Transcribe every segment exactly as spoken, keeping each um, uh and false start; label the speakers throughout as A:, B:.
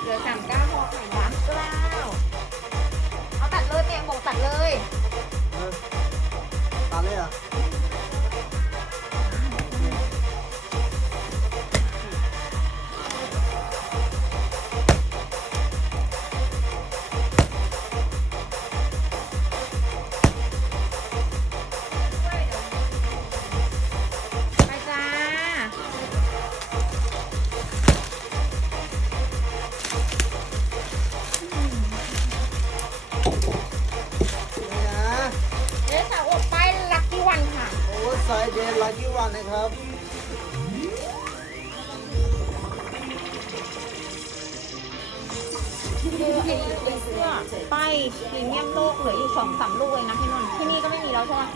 A: ลือสามเก้าพอค่ะสามเก้าเอาตัดเลยเมียบอกตัดเลย
B: เออตัดเลยเหรอ
A: ไปจ้า
B: นี่นะ
A: เดี๋ยวสาวอบไปลักกี้วันค่ะ
B: โอเวอร์ไซส์เดนลักกี้วันนะครับ
A: คือไอ้ไอ้เสื้อป้ายพรีเมียมโลกเหลืออยู่สองสามลูกเองนะพี่นนท์ที่นี่ก็ไม่มีแล้วใช่ไหม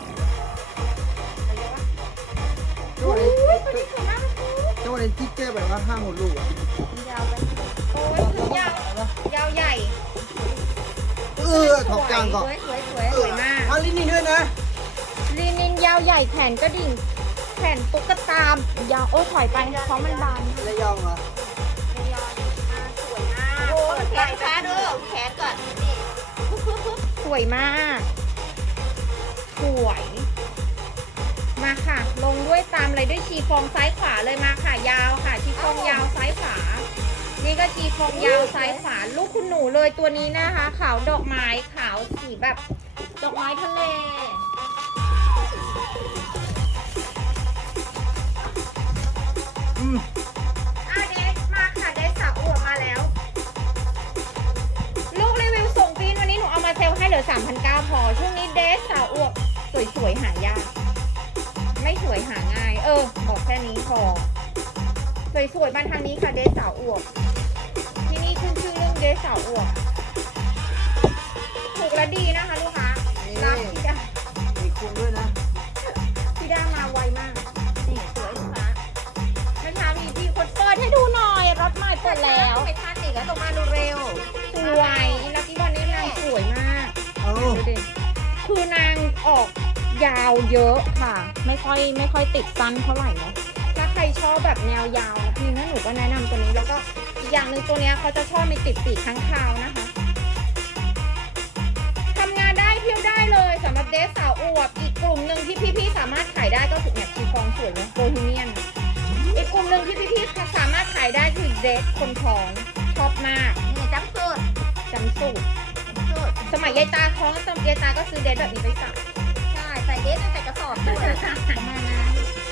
B: จังหวะ
A: อุ้
B: นี้
A: ยตัวนี้สวยมากเลย
B: จังหวะนี้ที่เจ๊แบบว่าห้าหกลูกอ่ะ
A: ยาวไปโอ้ยคือยาวยาวใหญ่
B: เออขอบกลางก่อน
A: สวยสวยสวยสวยมาก
B: เอาลิ้นนี่ด้วยนะ
A: ลีนินยาวใหญ่แขนกระดิ่งแขนตุ๊กตายาวโอ้ยถอยไปเพราะมันบาน
B: ระยองเหรอ
A: ยาวมากสวยมาก
C: โอ้แขนขาดูแขนก่อนนี่
A: สวยมากสวยมาค่ะ ลงด้วยตามอะไรด้วยชีฟองซ้ายขวาเลยมาค่ะยาวค่ะชีฟองยาวซ้ายขวานี่ก็ชีฟองยาวซ้ายขวาลูกคุณหนูเลยตัวนี้นะคะขาวดอกไม้ขาวสีแบบดอกไม้ทะเล
B: อืม
A: อ่ะเดสมาค่ะเดสสาวอวบมาแล้ว ลูกรีวิวส่งฟรีวันนี้หนูเอามาเซลลให้เหลือ สามพันเก้าร้อย พอ ช่วงนี้เดสสาวอวบสวยๆหายาก ไม่สวยหาง่าย เออ บอกแค่นี้พอ สวยๆมาทางนี้ค่ะเดสสาวอวบที่นี่ขึ้นชื่อเรื่องเดสสาวอวบถูกและดีนะคะลูกค้ารักพี่ดา
B: มีคุมด้วยนะ
A: พี่ดามาไวมากนี่สวยลูกค้าเมื่อเช้ามีพี่คนเปิดให้ดูหน่อยรถใหม่เปิดแล้ว
C: ไม่ทันอีกแล้วลงมาดูเร็ว
A: สวยลักกี้บอลนี่นางสวยมาก
B: เอา
A: ดูดิคือนางออกยาวเยอะค่ะ ไม่ค่อยไม่ค่อยติดสั้นเท่าไหร่เนาะถ้าใครชอบแบบแนวยาวนะพี่นะหนูก็แนะนำตัวนี้แล้วก็อีกอย่างหนึ่งตัวเนี้ยเขาจะชอบมีติดปีกข้างคาวนะคะทำงานได้เที่ยวได้เลยสำหรับเดสสาวอวบอีกกลุ่มหนึ่งที่พี่ๆสามารถขายได้ก็คือเนี่ยชีฟองสวยเนาะโบฮีเมียนอีกกลุ่มหนึ่งที่พี่ๆสามารถขายได้คือเดสคนท้องชอบมาก
C: นี่จำสูตร
A: จำสูตร
C: สูตร
A: สมัยยายตาท้องสมัยยายตาก็ซื้อเดสแบบนี้ไปใส่
C: ใช่ใส่เดสใส่กระสอบด้วยประมาณนั้น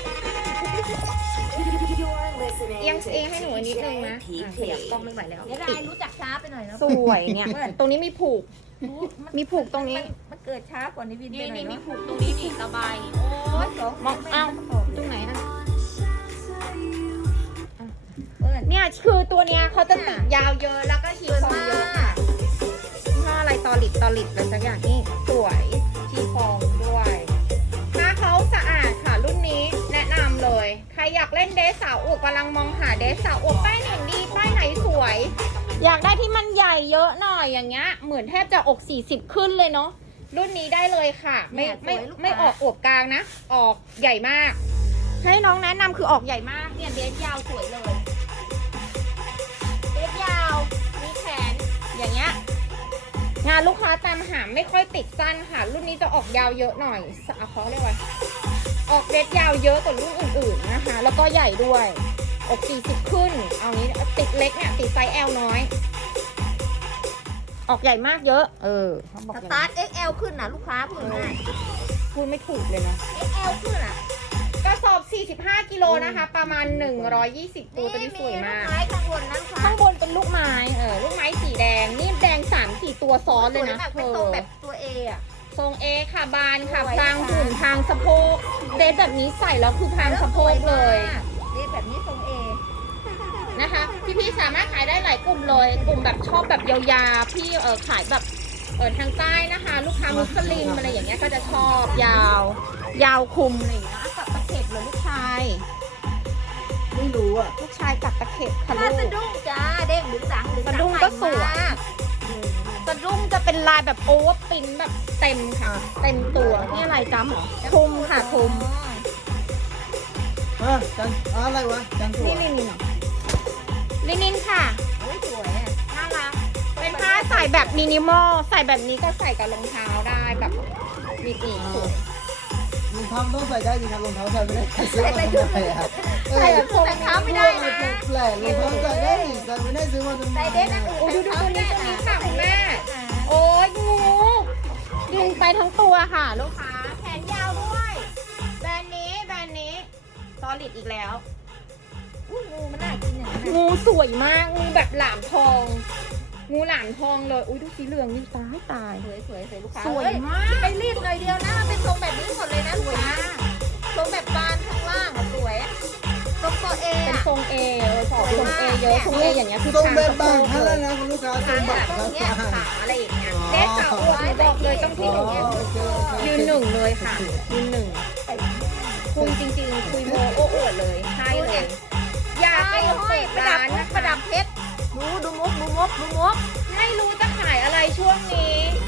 A: เอียงเองให้หนูนิดนึงนะอ่ะขยับกล้องไม่ไหวแล้ว
C: เดี๋ยวได้รู้จักช้าไปหน่อยเนาะ
A: สวยเนี่ย ตรงนี้มีผูก มีผูกตรงนี้
C: มันเกิดช้ากว่านี้วินไป
A: นี่
C: หน่อย
A: นี่มี
C: เนาะ
A: ผูกตรงนี้นี่ระบาย
C: โอ้ยสอง
A: มองเอ้าตรงไหนอ่ะ
C: เปิ้ล
A: เนี่ยคือตัวเนี้ยเขาจะติดยาวเยอะแล้วก็ชี
C: สวย
A: ฟอง
C: มา
A: เยอะ
C: ก
A: ยี่ห้ออะไรตอลิดตอลิดอะไรสักอย่างนี่สวยชีฟองด้วยถ้าเขาสะอาดค่ะรุ่นนี้แนะนำเลย ใครอยากเล่นเดสสาวอวบกำลังมองหาเดสสาวอวบป้ายไหนดีป้ายไหนสวย อยากได้ที่มันใหญ่เยอะหน่อยอย่างเงี้ยเหมือนแทบจะอกสี่สิบขึ้นเลยเนาะรุ่นนี้ได้เลยค่ะ ไม่ไม่ไม่ออกอวบกลางนะ ออกใหญ่มาก ให้น้องแนะนำคือออกใหญ่มากเนี่ยเดสยาวสวยเลยเดสยาวมีแขนอย่างเงี้ยงานลูกค้าตามหาไม่ค่อยติดสั้นค่ะ รุ่นนี้จะออกยาวเยอะหน่อยเอาเขาเรียกว่าออกเดสยาวเยอะกว่ารุ่นอื่นๆนะคะ แล้วก็ใหญ่ด้วยอกสี่สิบขึ้นเอางี้ติดเล็กเนี่ยติดไซส์ แอล น้อย ออกใหญ่มากเยอะ เออเขาบอก
C: ส
A: อย่าง
C: ตา
A: นั้
C: ร์
A: น
C: ท เอ็กซ์ แอล ขึ้นนะลูกค้าพูดง่าย
A: พูดไม่ถูกเลยนะ
C: เอ็กซ์ แอล ขึ้นอ่ะ
A: กระสอบ สี่สิบห้า กิโลนะคะ ประมาณ หนึ่งร้อยยี่สิบ ตัวตัวนี้สวยมาก
C: ลูกไม้ข้างบนนะลูกค้า
A: ข้างบนเป็นลูกไม้ เออ ลูกไม้สีแดง นี่แดงสามสี่ตัวซ้อนเลยนะ
C: สวมาก
A: เธ
C: เป็น
A: อ
C: ทรงแบบตัวเออ่ะ
A: ทรงเอค่ะบานค่ะ
C: สวย
A: พราง
C: ค่ะ
A: หุ่นพรางสะโพกเดรสแบบนี้ใส่แล้วคือพรางสะโพกเลย
C: เดสแบบนี้ทรงเอ
A: นะคะ พี่ๆสามารถขายได้หลายกลุ่มเลย กลุ่มแบบชอบแบบยาวๆ พี่เออขายแบบเออทางใต้นะคะ ลูกค้ามุสลิมอะไรอย่างเงี้ยก็จะชอบยาว ยาวคุมอะไรอย่างเงี้ยกับตะเข็บเลยลูกชาย
B: ไม่รู้อ่ะ
A: ลูกชายกับตะเข็บค่ะ
C: ถ้า
A: ลู
C: สะ
A: ก
C: ดุ้งจ้าเด้งดึงดังดึงดั
A: สะดุ้งก็สวย
C: มาก
A: สะดุ้งจะเป็นลายแบบโอเวอร์ปรินท์แบบเต็มค่ะ เต็มตัวนี่อะไรจำเหรอทุมค่ะทุม
B: เออจังอะไรวะจังสว
A: นี่
B: ย
A: ลินินเหรอลินินค่ะ
C: โอ้ยสวยอ่ะ
A: งส่แบบมินิมอลใส่แบบนี้ก็ใส่กับรองเท้าได้แบบมีปีกสวย
B: รองเท้าต้องใส่ได้สิครับรองเท้าใส่ไม่ได้ซื้อมาทำไมอ่ะ
A: ใส่แบบทรง
C: ใส่เท้าไม่ได้นะ
B: แปลกรองเท้าใส่ได้ดิใส่ไม่ได้ซื้อมาทำไม
C: ใส่เด็ดนะอื่น
A: โอ้ดูดูตัวนี้ตัวนี้ค่ะคุณแม่
C: อ่า
A: โอ้ยงูดึงไปทั้งตัวค่ะลูกค้าแขนยาวด้วยแบรนด์นี้แบรนด์นี้ซอลิดอีกแล้ว
C: อุ้ยงูมันน่ากินอย่างนั้น
A: งูสวยมากงูแบบหลามทอง งูหลามทองเลยอุ้ยดูสีเหลืองนี่ตายตาย
C: สวยสวยสวยลูกค้า
A: สวยมาก
C: ไปรีดหน่อยเดียวนะเป็นทรงแบบนี้หมดเลยนะลูกค้าทรงแบบบานข้างล่างอะสวยทรงตัวเอ
A: เป็น
C: อะ
A: ทรงเอเออทรงเอเยอะทรงเออย่างเงี้ยคือ
B: ทรง
A: ทาง
B: แบบ
A: สะโพ
B: บาง
A: ก
B: ท่าน
A: เล
B: แล้ว
A: ย
B: นะคุณลูกค้าทร
C: ทาง ง
B: แบบ
C: แบบ
B: บาง
C: เนี้ย
B: ท่าน
A: ขาอะไรอย่างเงี้ยเดสสาวอวดหนูบอกเลยต้องที่หนึ่ง
B: โอเคโอเค
A: ยืนหนึ่งเลยค่ะยืนหนึ่งคุยจริงๆคุยโมโอ้อวดเลยใช่เลย อยาก
C: ไอ้
A: เอา
C: ห้อ
A: เปิ
C: ย
A: ด
C: ประดั
A: ร้า
C: บ
A: น
C: มุ
A: นะ
C: ก
A: คะ
C: ประดับเพชรดูดูมุกดูมุกดูมุก
A: ไม่รู้จะขายอะไรช่วงนี้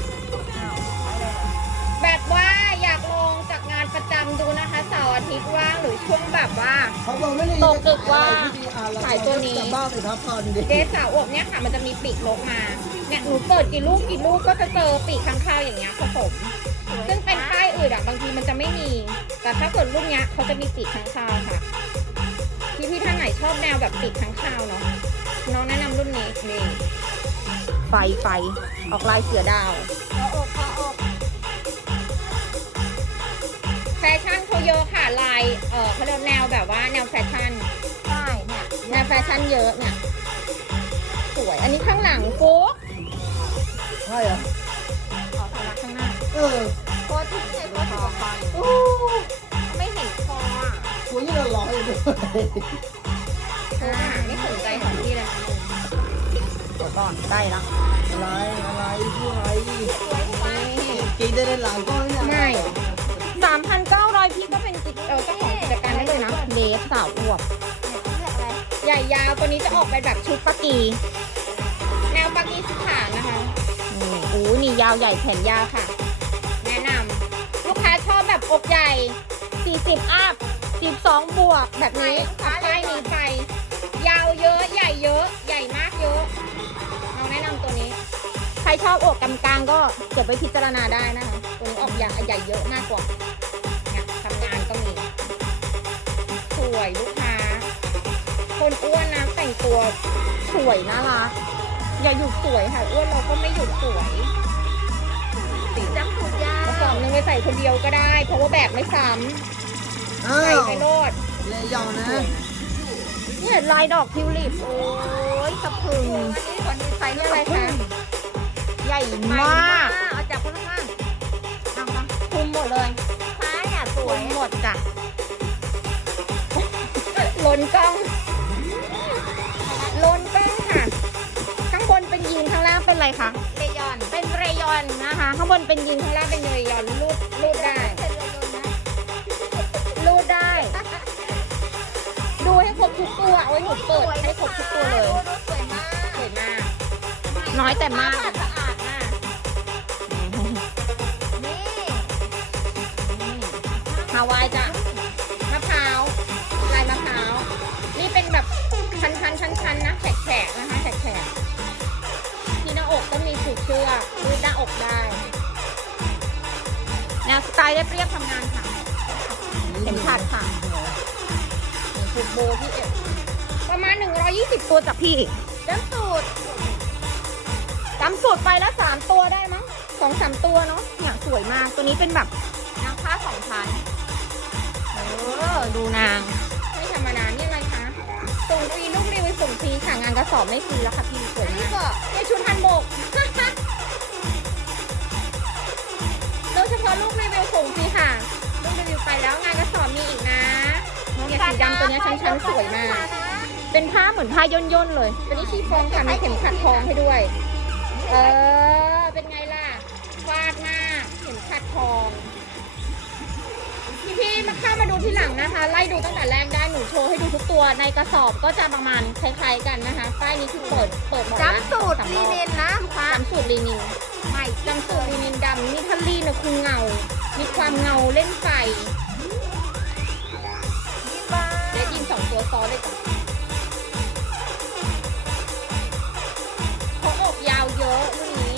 A: แบบว่าอยากลองจากงานประจำดูนะคะเสาร์อาทิตย์ว่างหรือช่วงแบบว่า
B: เขาบอกไม่ได้
A: ตกดึกว่า
B: ขาย
A: ขายตัวนี้
B: บ้าไปทับพอนดิ
A: เดสสาวอวบเนี่ยค่ะมันจะมีปีกลกมาเนี่ยหนูเปิดกี่ลูกกี่ลูกก็จะเจอปีกข้างข้าวอย่างเงี้ยผสมซึ่งเป็นป้ายอื่นอะบางทีมันจะไม่มี แต่ถ้าเกิดรุ่นเนี้ยเขาจะมีปีกข้างข้าวค่ะพี่พี่ๆท่านไหนชอบแนวแบบปีกข้างข้าวเนาะน้องแนะนำรุ่นนี้นี่ไฟไฟออกลายเสือดาว
C: ขออกขออก
A: แฟชั่นเขาเยอะค่ะลายเออเขาเรียกแนวแบบว่าแนวแฟชั่น
C: ใช่เนี่ย
A: แนวแฟชั่นเยอะเนี่ยสวยอันนี้ข้างหลังฟุ๊ก
B: ใช่อ่ะ
A: ขอสลักข้างหน้า
B: เออ
C: โคตรทุกไงโคตรทุกไป
A: โอ้ไม่เห็นคออ่ะ
B: คุยยี่ละร้อยด้วย
A: อ่าไม่สนใจของพี่เลยเดี๋ยวก่อนใกล้ละ
B: อะไรอะไรพูดอะไร
C: สวยทุกไป
B: กินได้ในหลังก็เนี่ย
A: ไม่สามพันเก้าร้อยพี่ก็เป็นกิจเออเจ้าของกิจการได้เลยนะเลสสาวอวบ
C: เลือกอะไร
A: ใหญ่ยาวตัวนี้จะออกไปแบบชุดปากี แนวปากีสถานนะคะนี่โอ้นี่ยาวใหญ่แขนยาวค่ะ แนะนำลูกค้าชอบแบบอกใหญ่ สี่สิบ อัพ สิบสอง บวก แบบนี้ขับป้ายนี้ไป ยาวเยอะ ใหญ่เยอะ ใหญ่มากเยอะเราแนะนำตัวนี้ ใครชอบอกกำกลางก็เก็บไว้พิจารณาได้นะคะ ตัวนี้ออกใหญ่ใหญ่เยอะมากกว่าเนี่ยทำงานก็มี สวยลูกค้า คนอ้วนนะแต่งตัวสวยน่ารัก อย่าหยุดสวยค่ะอ้วนเราก็ไม่หยุดสวย
C: จำสูตรยาก
A: ระสอบหนึงไปใส่คนเดียวก็ได้ เพราะว่าแบบไม่ซ้
B: อ้า
A: ำใส่
B: ว
A: ไปโลด
B: เลยยาวนะ
A: เนี่ยลายดอกทิวลิปโอ้ยสะพรึง
C: อันนี้คนดีไซน์
A: นี่
C: เรื่อ
A: อะ
C: ง
A: ไร
C: อะไร
A: คะใหญ่
C: มาม
A: าก
C: เอาจากคนข้าง
A: เอามาคุมหมดเลย
C: ซ้ายอ่ะส
A: คุ
C: วย
A: มหมดจ้ะล้นกล้องล้นกล้องค่ะ ข้างบนเป็นยีนข้างล่างเป็นอะไรคะ
C: เลยอน
A: เป็นเรยอนนะคะ ข้างบนเป็นยีนข้างล่างเป็นเรยอนรูดรูดได้
C: เป็นเลยอนนะ
A: รูดได้ ดูให้ครบทุกตัวเอาไว้หนูเปิดให้ครบทุกตัวเลย
C: ดูสวยมาก
A: สวยมาก น้อยแต่มาก
C: สะอาดนะนี่
A: ฮาวายจ้ะมะพร้าวลายมะพร้าวนี่เป็นแบบชันชันชันชันๆนะแฉกแฉกๆนะคะแฉกแฉกๆที่หน้าอกก็มีผูกเชือกยืดหน้าอกได้แนวสไตล์ได้เรียบทำงานค่ะเข็มขัดค่ะนี่ผูกโบที่เอวประมาณหนึ่งร้อยยี่สิบตัวจากพี่
C: จำสูตร
A: จำสูตรไปแล้วสามตัวได้มั้งสองสามตัวเนาะเนี่ยสวยมากตัวนี้เป็นแบบนางผ้าสองชั้นเออดูนางไม่ธรรมดานี่อะไรคะส่งฟรีลูกรีวิวส่งฟรีค่ะงานกระสอบไม่ฟรีแล้วค่ะพี่สวย
C: อันนี้
A: มาก
C: ก็
A: เนี่ยชุดฮันบก โดยเฉพาะลูกรีวิวส่งฟรีค่ะลูกรีวิวไปแล้วงานกระสอบมีอีกนะเนี่ยสีดำตัวเนี้ยชั้นๆสวยมาก เป็นผ้าเหมือนผ้าย่นย่นๆเลย ตัวนี้ชีฟองค่ะมีเข็มขัดทองให้ด้วย เออ เป็นไงล่ะฟาดมากเข็มขัดทอง พี่ๆมาเข้ามาดูที่หลังนะคะ ไล่ดูตั้งแต่แรกได้ หนูโชว์ให้ดูทุกตัว ในกระสอบก็จะประมาณคล้ายๆกันนะคะ ป้ายนี้คือเปิด เปิดหมดนะ
C: จำสูตรลีนินนะลูกค้า
A: จำสูตรลีนิน
C: ใหม่
A: จำสูตรลีนินดำนี่ถ้าลีนนะคือเงา มีความเงาเล่นไฟ
C: ยี่บ้า
A: และยิงสองตัวซ้อนเลยจ้ะเขาอกยาวเยอะรุ่นนี้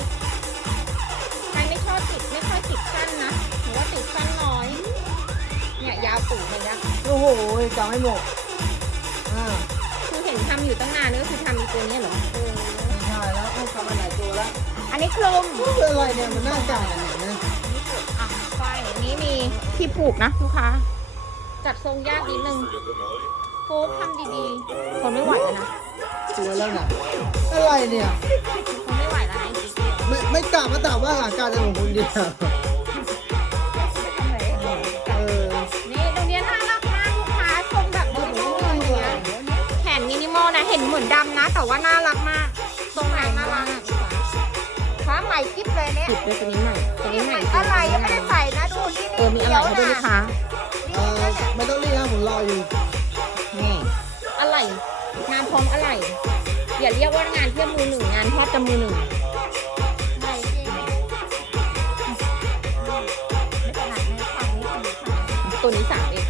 A: ตู่เลยนะ
B: โอ้โหจำไม่หมดอ่า
A: คือเห็นทำอยู่ตั้งนานนี่ก็คือทำอีตัวเนี้ยเหรอเออ
B: ไม่ใช่แล้วเขาทำมาหลายตัวแล้ว
A: อันนี้คลุม
B: เพื่ออะไรเนี่ยมันน่าจ่ายกันเนี่ยนะ
A: อ่ะไฟอันนี้มีที่ผูกนะลูกค้าจัดทรงยากนิดนึงโฟกทำดีๆทนไม่ไหวแล้วนะ
B: ตัวแล้วน่ะอะไรเนี่ย
A: ทนไม่ไหวแล้วนะจริง
B: ไม่ไม่กลับมาถามว่าหลังการจะของคนเดียวเออ
A: ๆนี่ตรงเนี้ยน่ารักมากลูกค้าทรงแบบมินิมอลเลยอย่างเงี้ยแขนมินิมอลนะเห็นเหมือนดำนะ แต่ว่าน่ารักมากทรงไหนน่ารักอ่ะ
C: ฟ้าใหม่กิ๊บเลยเนี่ย
A: จุดเลยตัวนี้ใหม่ตัวนี้ใหม่
C: อะไรยังไม่ได้ใส่นะดูนี่
A: เออมีอะไรให้ด้วยลูกค้า
B: เออไม่ต้องรีบนะผมรออยู่
A: นี่อะไรงานพร้อมอะไรอย่าเรียกว่างานเทียบมือหนึ่งงานแทบจะมือหนึ่ง
C: ใหม่จริงไม่ขนาดในฝั่งนี้ฝั่งนี้ฝั่งนี้
A: ตัวนี้สามเอง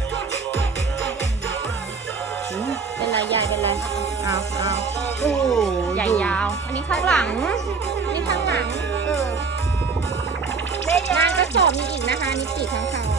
B: อืม
A: เป็นไรยายเป็นไรเอาเอา
B: โอ้โห
A: ใหญ่ยาว อันนี้ข้างหลังนี่ข้างหลัง
C: เออเล่น
A: งาน
C: ง
A: กระสอบมีอีกนะคะนี่ปีกข้างเขา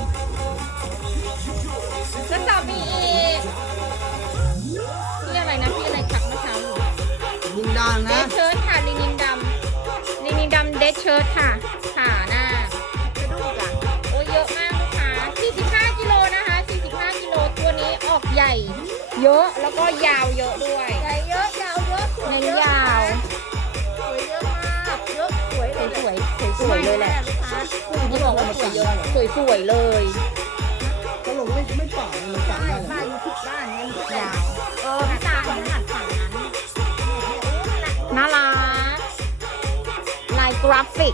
A: กระสอบมีอีกพี่อะไรนะพี่อะไรทักเมื่อเช้าอยู่
B: ยิงดัง
A: เด
B: นะ
A: ชเชิ้ตค่ะลินินดำลินินดำเดชเชิ้ตค่ะขาหน้า
C: จะดูจ้ะ
A: โอ้ยเยอะมากลูกค้าสี่สิบห้ากิโลนะคะสี่สิบห้ากิโลตัวนี้ออกใหญ่ เยอะแล้วก็ยาวเยอะด้วย
C: ใหญ่เยอะยาวเยอะสวย
A: เน้น
C: เยอะ
A: ยาว
C: สวยเยอะมากเยอะสวย
A: ส
C: เล
A: วย
C: ย
A: สวยสวยๆเลยแหละ
C: ลูกค้า
A: ที่บอกว่าสวยเยอะสวยสวยๆเลย
B: เขาลงไม่ไม่ปล่อยมันกลับ
C: ใช่
B: ได้เหรอ
C: บ้านอยู่ทุกบ้านเนี่ยมีทุกอย
A: า
C: ย่าง
A: ว
C: เออพี่ตาเขาถนัดฝั่งนั้นเนี่ย
A: น่ารักลายกราฟิก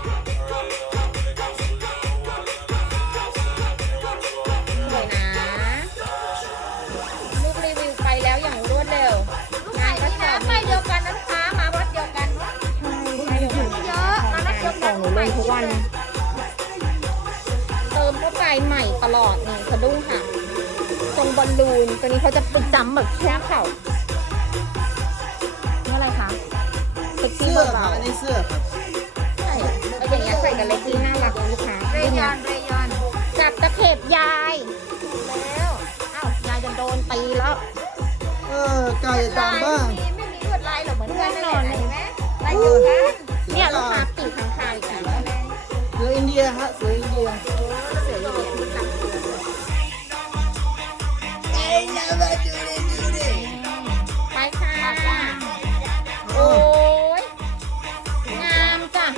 A: สวยนะลูกรีวิวไปแล้วอย่างรวดเร็ว
C: ลูกใหญ่นี่นะไม่เดียวกันนะลูกค้ามาวัดเดียวกัน
A: ใช่เดี๋ยวก่อน
C: เยอะมานัดเดียว
A: ข
C: กั
A: อน งหนูลงทุกวัน เติมเข้าไปใหม่ตลอดนี่สะดุ้งค่ะ ตรงบอลลูนตัวนี้เขาจะปึกจำแบบช่วงเข่านี่อะไรคะเซ็กซี่
B: เสื้อค
A: เบา
B: รับอันนี้เสื้อครับ
A: ๆใช่แล้วอย่างเงี้ยใส่กับเลกกิ้งน่ารักเลยลูกค้า
C: เรยอนเรยอน
A: จับตะเข็บยาย
C: แล้ว
A: อ้าวยายจะโดนตีแล้ว
B: เออไก่ตามบ้าง
C: มีไม่มีลวดลายหรอกเหมือนกันนั่นแหละเห็นไหมลาย
B: เอ
C: เดียว
B: อ
C: กัน
A: เนี่ยลูกค้าปีกข้างคาวอีกแล้ว
B: เสืออินเดียฮะเสืออินเดีย
A: เสือเหลี่ยมไปค่ะ โอ้ยงามจ้ะ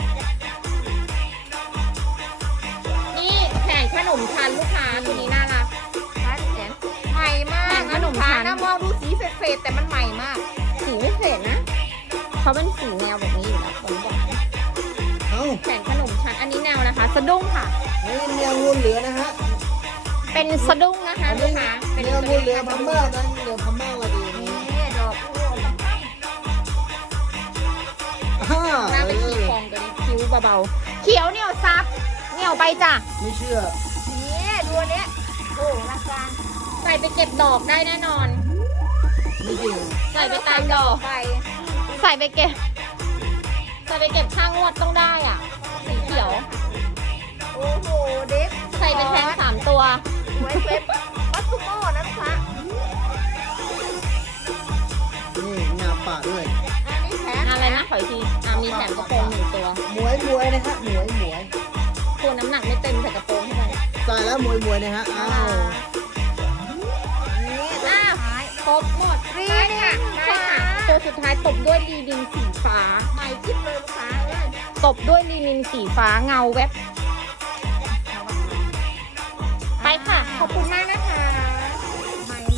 A: นี่แผงขนมชั้นลูกค้าตัวนี้น่ารัก
C: ร้านแขนใหม่มาก
A: แผ่นขนม
C: ขา
A: ชั้น
C: นะมองดูสีเฟดๆแต่มันใหม่มาก
A: สีไม่เผ็ดนะ เขาเป็นสีแนวแบบนี้อยู่แล้วผมบอก
B: เอ้า
A: แผงขนมชั้นอันนี้แนวนะคะ สะดุ้งค่ะ
B: นี่แนวงูเหลือนะฮะ
A: เป็นสะดุ้งนะคะลูกค้าเป็น
B: แนวงูเหลือพม่านะเหลือพม่าละดีนี้
C: นี่ดอกบัวตั้ง
B: ฮ่า
A: หน้าเป็นขีฟองตัวนี้คิ้วเบาๆ เขียวเหนียวซับเหนียวไปจ้ะ
B: ไม่เชื่อ
C: นี่ดูอันเนี้ยโอ้ราคา
A: ใส่ไปเก็บดอกได้แน่นอน
B: ไม่จริง
A: ใส่ไปตามดอก
C: ไป
A: ใส่ไปเก็บ ใส่ไปเก็บข้างงวดต้องได้อ่ะ สีเขียว
C: โอ้โหเด็ก
A: ใส่ไปแทงสามตัว
C: สวยเว็บวัตถุโม่นะลูกค้า
B: นี่งาปากด้วย
C: อันนี้แถม
A: อะไรนะขออีกทีอ่ะมีแถมกระโปรงหนึ่งตัว
B: หมวยหมวยนะฮะหมวยหมวย
A: ตัวน้ำหนักไม่เต็มใส่กระโปรงเข้าไป
B: ใส่แล้วหมวยหมวยนะฮะอ้าว
C: นี่
A: อ่ะ
C: ท้าย
A: ครบหมด
C: รี
A: ได้
C: ดิน
A: ค่ะได้
C: ฟ้า
A: ค่ะ ตัวสุดท้ายตบด้วยลีนินสีฟ้า
C: ใหม่จิ๊บเลยลูกค้าเอ้ย
A: ตบด้วยลีนินสีฟ้าเงาแวบไปค่ะ ขอบคุณมากนะ